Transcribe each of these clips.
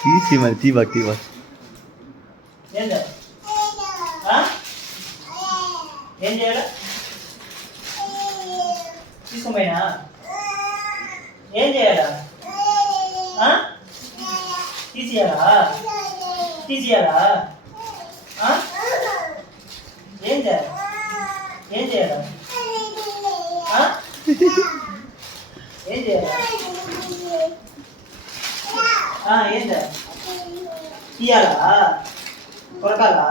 తీసి మరి తీవా ఏం చేయాలా తీసుకోమైనా ఏం చేయాలా తీసేయాలా తీసేయాలా ఏం చేయాలి ఏం చేయాలా ఏం చేయాలా ఏం చేయాలి తీయాలా కొరకాలా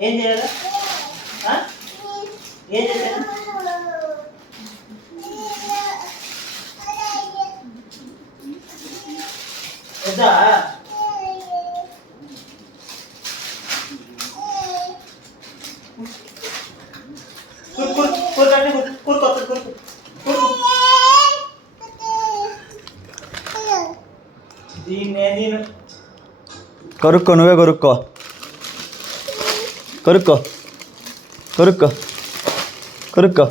ఏం చేయాలా ఏం చేయాలి వద్దా కొరుక్కో నువ్వే కొరుక్కో కొరుక్కో కొరుక్కో కొరుక్కో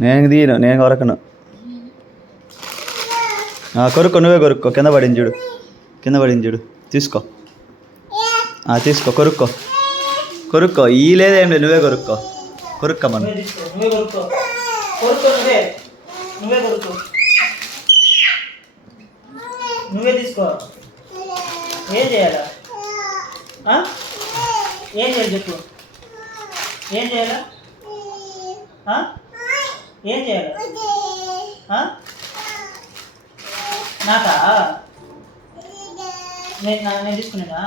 నేను తీయను నేను కొరకను కొరుక్కో నువ్వే కొరుక్కో కింద పడింది చూడు తీసుకో తీసుకో కొరుక్కో కొరుక్కో ఈ లేదేం లేదు నువ్వే కొరుక్కో కొరుక్క మనం నువ్వే తీసుకో ఏం చేయాలా ఏం చేయాలి చెప్పు ఏం చేయాలా ఏం చేయాలి నాకా నేను తీసుకునేనా